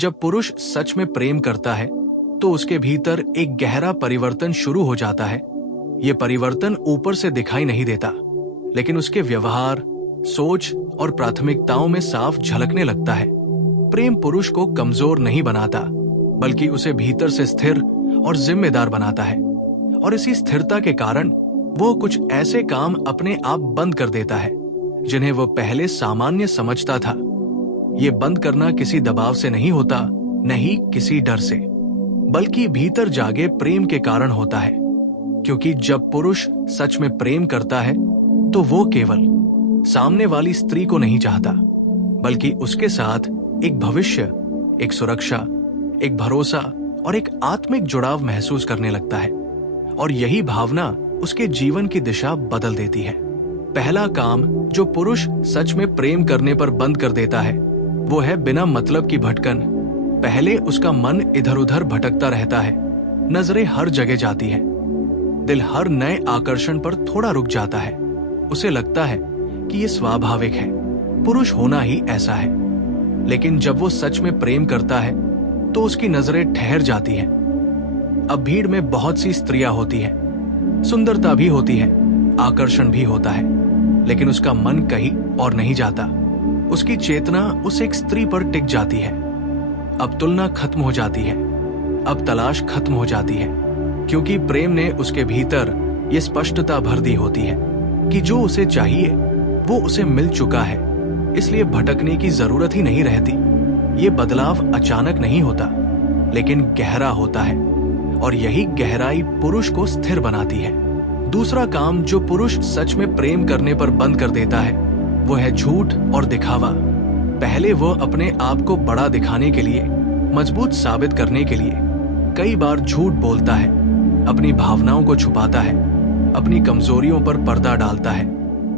जब पुरुष सच में प्रेम करता है तो उसके भीतर एक गहरा परिवर्तन शुरू हो जाता है। ये परिवर्तन ऊपर से दिखाई नहीं देता, लेकिन उसके व्यवहार, सोच और प्राथमिकताओं में साफ झलकने लगता है। प्रेम पुरुष को कमजोर नहीं बनाता, बल्कि उसे भीतर से स्थिर और जिम्मेदार बनाता है। और इसी स्थिरता के कारण वो कुछ ऐसे काम अपने आप बंद कर देता है जिन्हें वो पहले सामान्य समझता था। ये बंद करना किसी दबाव से नहीं होता, नहीं किसी डर से, बल्कि भीतर जागे प्रेम के कारण होता है। क्योंकि जब पुरुष सच में प्रेम करता है तो वो केवल सामने वाली स्त्री को नहीं चाहता, बल्कि उसके साथ एक भविष्य, एक सुरक्षा, एक भरोसा और एक आत्मिक जुड़ाव महसूस करने लगता है। और यही भावना उसके जीवन की दिशा बदल देती है। पहला काम जो पुरुष सच में प्रेम करने पर बंद कर देता है वो है बिना मतलब की भटकन। पहले उसका मन इधर उधर भटकता रहता है, नजरें हर जगह जाती हैं, दिल हर नए आकर्षण पर थोड़ा रुक जाता है। उसे लगता है कि ये स्वाभाविक है, पुरुष होना ही ऐसा है। लेकिन जब वो सच में प्रेम करता है तो उसकी नजरें ठहर जाती हैं। अब भीड़ में बहुत सी स्त्रियां होती हैं, सुंदरता भी होती है, आकर्षण भी होता है, लेकिन उसका मन कहीं और नहीं जाता। उसकी चेतना उस एक स्त्री पर टिक जाती है। अब तुलना खत्म हो जाती है, अब तलाश खत्म हो जाती है, क्योंकि प्रेम ने उसके भीतर ये स्पष्टता भर दी होती है कि जो उसे चाहिए वो उसे मिल चुका है। इसलिए भटकने की जरूरत ही नहीं रहती। ये बदलाव अचानक नहीं होता, लेकिन गहरा होता है, और यही गहराई पुरुष को स्थिर बनाती है। दूसरा काम जो पुरुष सच में प्रेम करने पर बंद कर देता है वो है झूठ और दिखावा। पहले वो अपने आप को बड़ा दिखाने के लिए, मजबूत साबित करने के लिए कई बार झूठ बोलता है, अपनी भावनाओं को छुपाता है, अपनी कमजोरियों पर पर्दा डालता है।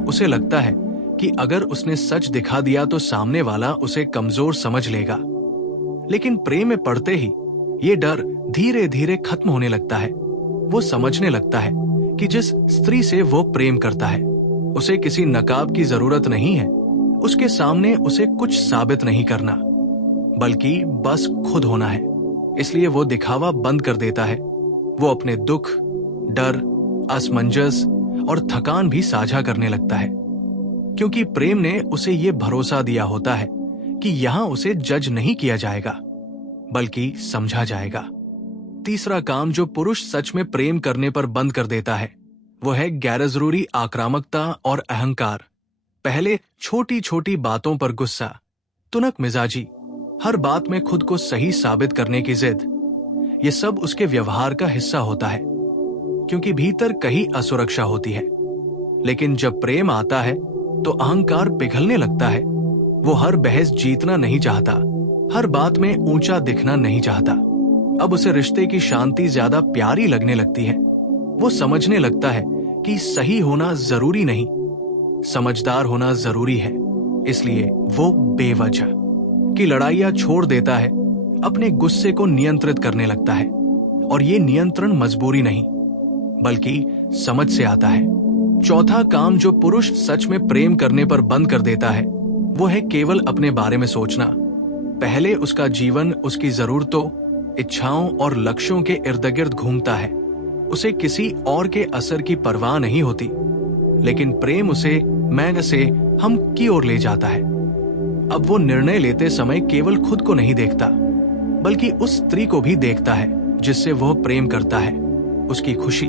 उसे लगता है कि अगर उसने सच दिखा दिया तो सामने वाला उसे कमजोर समझ लेगा। लेकिन प्रेम में पड़ते ही ये डर धीरे धीरे खत्म होने लगता है। वो समझने लगता है कि जिस स्त्री से वो प्रेम करता है उसे किसी नकाब की जरूरत नहीं है। उसके सामने उसे कुछ साबित नहीं करना, बल्कि बस खुद होना है। इसलिए वो दिखावा बंद कर देता है। वो अपने दुख, डर, असमंजस और थकान भी साझा करने लगता है, क्योंकि प्रेम ने उसे ये भरोसा दिया होता है कि यहाँ उसे जज नहीं किया जाएगा, बल्कि समझा जाएगा। तीसरा काम जो पुरुष सच में प्रेम करने पर बंद कर देता है वो है गैरजरूरी आक्रामकता और अहंकार। पहले छोटी छोटी बातों पर गुस्सा, तुनक मिजाजी, हर बात में खुद को सही साबित करने की जिद, ये सब उसके व्यवहार का हिस्सा होता है, क्योंकि भीतर कहीं असुरक्षा होती है। लेकिन जब प्रेम आता है तो अहंकार पिघलने लगता है। वो हर बहस जीतना नहीं चाहता, हर बात में ऊंचा दिखना नहीं चाहता। अब उसे रिश्ते की शांति ज्यादा प्यारी लगने लगती है। वो समझने लगता है कि सही होना जरूरी नहीं, समझदार होना जरूरी है। इसलिए वो बेवजह की लड़ाइयां छोड़ देता है, अपने गुस्से को नियंत्रित करने लगता है। और ये नियंत्रण मजबूरी नहीं, बल्कि समझ से आता है। चौथा काम जो पुरुष सच में प्रेम करने पर बंद कर देता है वो है केवल अपने बारे में सोचना। पहले उसका जीवन उसकी जरूरतों, इच्छाओं और लक्ष्यों के इर्द गिर्द घूमता है। उसे किसी और के असर की परवाह नहीं होती। लेकिन प्रेम उसे मैं से हम की ओर ले जाता है। अब वो निर्णय लेते समय केवल खुद को नहीं देखता, बल्कि उस स्त्री को भी देखता है जिससे वह प्रेम करता है। उसकी खुशी,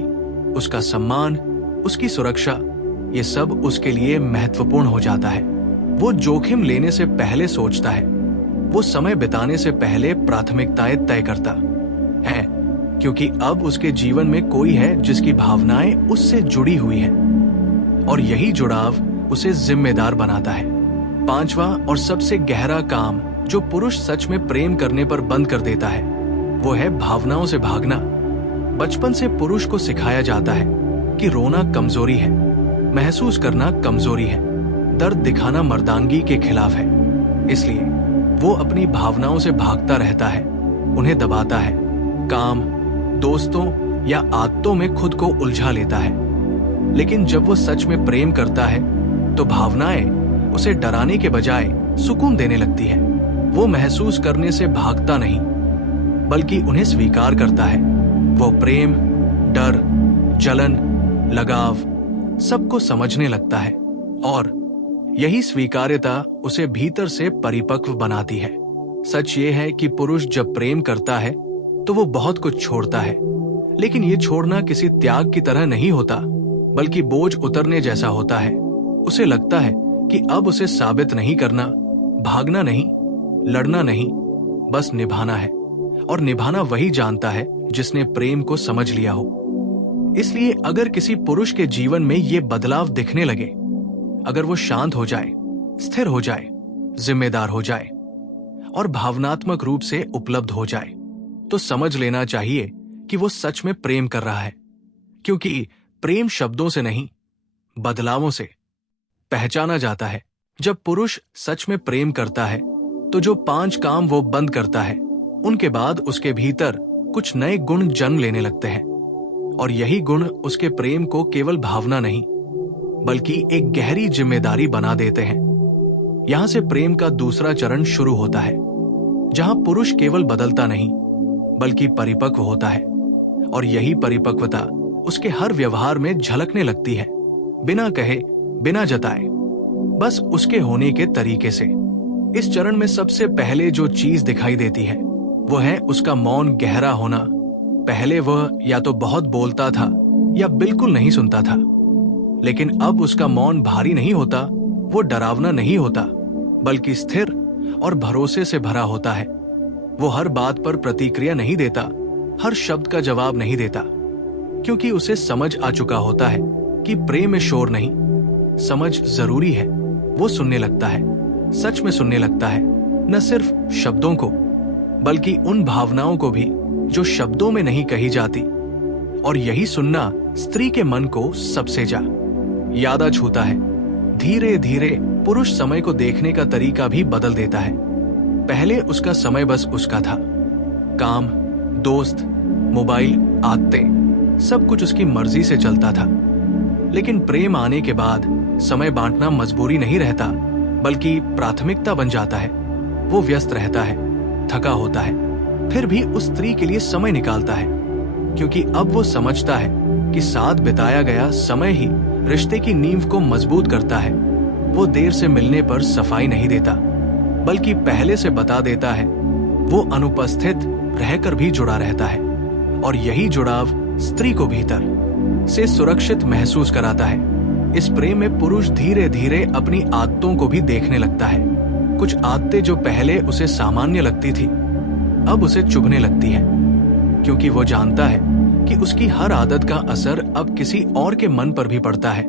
उसका सम्मान, उसकी सुरक्षा, ये सब उसके लिए महत्वपूर्ण हो जाता है। वो जोखिम लेने से पहले सोचता है, वो समय बिताने से पहले प्राथमिकताएं तय करता है, क्योंकि अब उसके जीवन में कोई है जिसकी भावनाएं उससे जुड़ी हुई हैं, और यही जुड़ाव उसे जिम्मेदार बनाता है। पांचवा और सबसे गहरा काम जो पुरुष सच में प्रेम करने पर बंद कर देता है वो है भावनाओं से भागना। बचपन से पुरुष को सिखाया जाता है कि रोना कमजोरी है, महसूस करना कमजोरी है, दर्द दिखाना मर्दांगी के खिलाफ है। इसलिए वो अपनी भावनाओं से भागता रहता है, उन्हें दबाता है, काम, दोस्तों या आदतों में खुद को उलझा लेता है। लेकिन जब वो सच में प्रेम करता है तो भावनाएं उसे डराने के बजाय सुकून देने लगती है। वो महसूस करने से भागता नहीं, बल्कि उन्हें स्वीकार करता है। वो प्रेम, डर, जलन, लगाव सबको समझने लगता है और यही स्वीकार्यता उसे भीतर से परिपक्व बनाती है। सच ये है कि पुरुष जब प्रेम करता है तो वो बहुत कुछ छोड़ता है, लेकिन ये छोड़ना किसी त्याग की तरह नहीं होता, बल्कि बोझ उतरने जैसा होता है। उसे लगता है कि अब उसे साबित नहीं करना, भागना नहीं, लड़ना नहीं, बस निभाना है। और निभाना वही जानता है जिसने प्रेम को समझ लिया हो। इसलिए अगर किसी पुरुष के जीवन में ये बदलाव दिखने लगे, अगर वो शांत हो जाए, स्थिर हो जाए, जिम्मेदार हो जाए और भावनात्मक रूप से उपलब्ध हो जाए, तो समझ लेना चाहिए कि वो सच में प्रेम कर रहा है। क्योंकि प्रेम शब्दों से नहीं, बदलावों से पहचाना जाता है। जब पुरुष सच में प्रेम करता है तो जो 5 काम वो बंद करता है, उनके बाद उसके भीतर कुछ नए गुण जन्म लेने लगते हैं। और यही गुण उसके प्रेम को केवल भावना नहीं, बल्कि एक गहरी जिम्मेदारी बना देते हैं। यहां से प्रेम का दूसरा चरण शुरू होता है, जहां पुरुष केवल बदलता नहीं, बल्कि परिपक्व होता है। और यही परिपक्वता उसके हर व्यवहार में झलकने लगती है, बिना कहे, बिना जताए, बस उसके होने के तरीके से। इस चरण में सबसे पहले जो चीज दिखाई देती है वो है उसका मौन गहरा होना। पहले वह या तो बहुत बोलता था या बिल्कुल नहीं सुनता था, लेकिन अब उसका मौन भारी नहीं होता, वो डरावना नहीं होता, बल्कि स्थिर और भरोसे से भरा होता है। वो हर बात पर प्रतिक्रिया नहीं देता, हर शब्द का जवाब नहीं देता, क्योंकि उसे समझ आ चुका होता है कि प्रेम में शोर नहीं, समझ जरूरी है। वो सुनने लगता है, सच में सुनने लगता है, न सिर्फ शब्दों को, बल्कि उन भावनाओं को भी जो शब्दों में नहीं कही जाती। और यही सुनना स्त्री के मन को सबसे ज्यादा छूता है। धीरे धीरे पुरुष समय को देखने का तरीका भी बदल देता है। पहले उसका समय बस उसका था, काम, दोस्त, मोबाइल, आदतें, सब कुछ उसकी मर्जी से चलता था। लेकिन प्रेम आने के बाद समय बांटना मजबूरी नहीं रहता, बल्कि प्राथमिकता बन जाता है। वो व्यस्त रहता है, थका होता है, फिर भी उस स्त्री के लिए समय निकालता है, क्योंकि अब वो समझता है कि साथ बिताया गया समय ही रिश्ते की नींव को मजबूत करता है। वो देर से मिलने पर सफाई नहीं देता, बल्कि पहले से बता देता है। वो अनुपस्थित रहकर भी जुड़ा रहता है, और यही जुड़ाव स्त्री को भीतर से सुरक्षित महसूस कराता है। इस प्रेम में पुरुष धीरे धीरे अपनी आदतों को भी देखने लगता है। कुछ आदतें जो पहले उसे सामान्य लगती थी, अब उसे चुभने लगती है, क्योंकि वो जानता है कि उसकी हर आदत का असर अब किसी और के मन पर भी पड़ता है।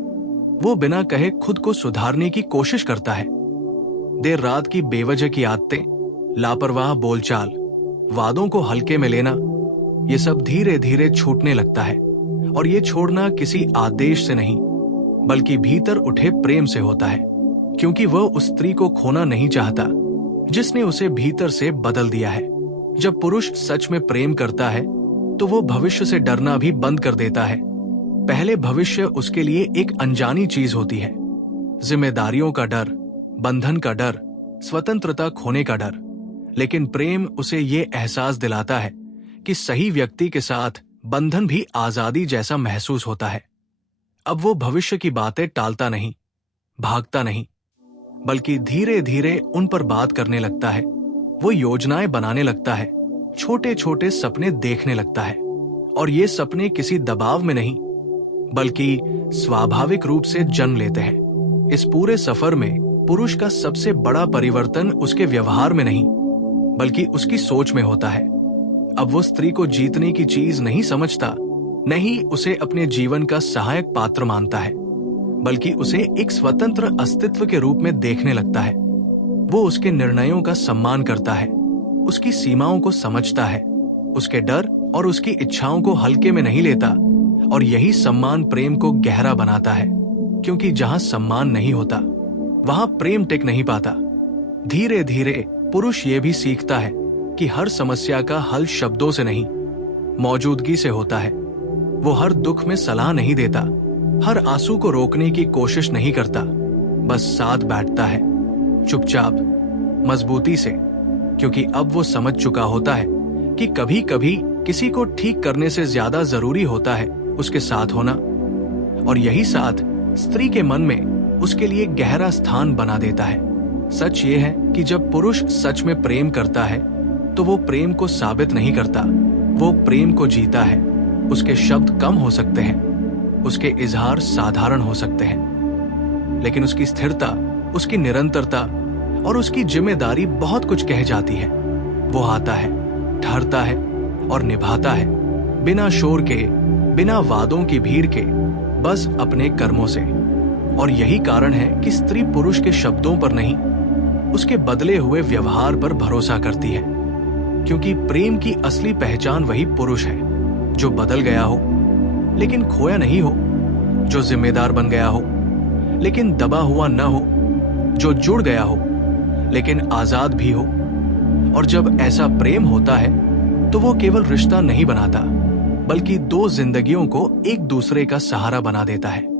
वो बिना कहे खुद को सुधारने की कोशिश करता है। देर रात की बेवजह की आदतें, लापरवाह बोलचाल, वादों को हल्के में लेना, ये सब धीरे धीरे छूटने लगता है। और ये छोड़ना किसी आदेश से नहीं, बल्कि भीतर उठे प्रेम से होता है, क्योंकि वह उस स्त्री को खोना नहीं चाहता जिसने उसे भीतर से बदल दिया है। जब पुरुष सच में प्रेम करता है तो वो भविष्य से डरना भी बंद कर देता है। पहले भविष्य उसके लिए एक अनजानी चीज होती है, जिम्मेदारियों का डर, बंधन का डर, स्वतंत्रता खोने का डर। लेकिन प्रेम उसे ये एहसास दिलाता है कि सही व्यक्ति के साथ बंधन भी आजादी जैसा महसूस होता है। अब वो भविष्य की बातें टालता नहीं, भागता नहीं, बल्कि धीरे धीरे उन पर बात करने लगता है। वो योजनाएं बनाने लगता है, छोटे छोटे सपने देखने लगता है, और ये सपने किसी दबाव में नहीं, बल्कि स्वाभाविक रूप से जन्म लेते हैं। इस पूरे सफर में पुरुष का सबसे बड़ा परिवर्तन उसके व्यवहार में नहीं, बल्कि उसकी सोच में होता है। अब वो स्त्री को जीतने की चीज नहीं समझता, नहीं उसे अपने जीवन का सहायक पात्र मानता है, बल्कि उसे एक स्वतंत्र अस्तित्व के रूप में देखने लगता है। वो उसके निर्णयों का सम्मान करता है, उसकी सीमाओं को समझता है, उसके डर और उसकी इच्छाओं को हल्के में नहीं लेता। और यही सम्मान प्रेम को गहरा बनाता है, क्योंकि जहां सम्मान नहीं होता वहां प्रेम टिक नहीं पाता। धीरे धीरे पुरुष ये भी सीखता है कि हर समस्या का हल शब्दों से नहीं, मौजूदगी से होता है। वो हर दुख में सलाह नहीं देता, हर आंसू को रोकने की कोशिश नहीं करता, बस साथ बैठता है, चुपचाप, मजबूती से, क्योंकि अब वो समझ चुका होता है कि कभी कभी किसी को ठीक करने से ज्यादा जरूरी होता है उसके साथ होना, और यही साथ स्त्री के मन में उसके लिए गहरा स्थान बना देता है। सच ये है कि जब पुरुष सच में प्रेम करता है तो वो प्रेम को साबित नहीं करता, वो प्रेम को जीता है। उसके शब्द कम हो सकते हैं, उसके इजहार साधारण हो सकते हैं, लेकिन उसकी स्थिरता, उसकी निरंतरता और उसकी जिम्मेदारी बहुत कुछ कह जाती है। वो आता है, ठहरता है और निभाता है, बिना शोर के, बिना वादों की भीड़ के, बस अपने कर्मों से। और यही कारण है कि स्त्री पुरुष के शब्दों पर नहीं, उसके बदले हुए व्यवहार पर भरोसा करती है, क्योंकि प्रेम की असली पहचान वही पुरुष है जो बदल गया हो लेकिन खोया नहीं हो, जो जिम्मेदार बन गया हो लेकिन दबा हुआ न हो, जो जुड़ गया हो लेकिन आजाद भी हो। और जब ऐसा प्रेम होता है तो वो केवल रिश्ता नहीं बनाता, बल्कि दो जिंदगियों को एक दूसरे का सहारा बना देता है।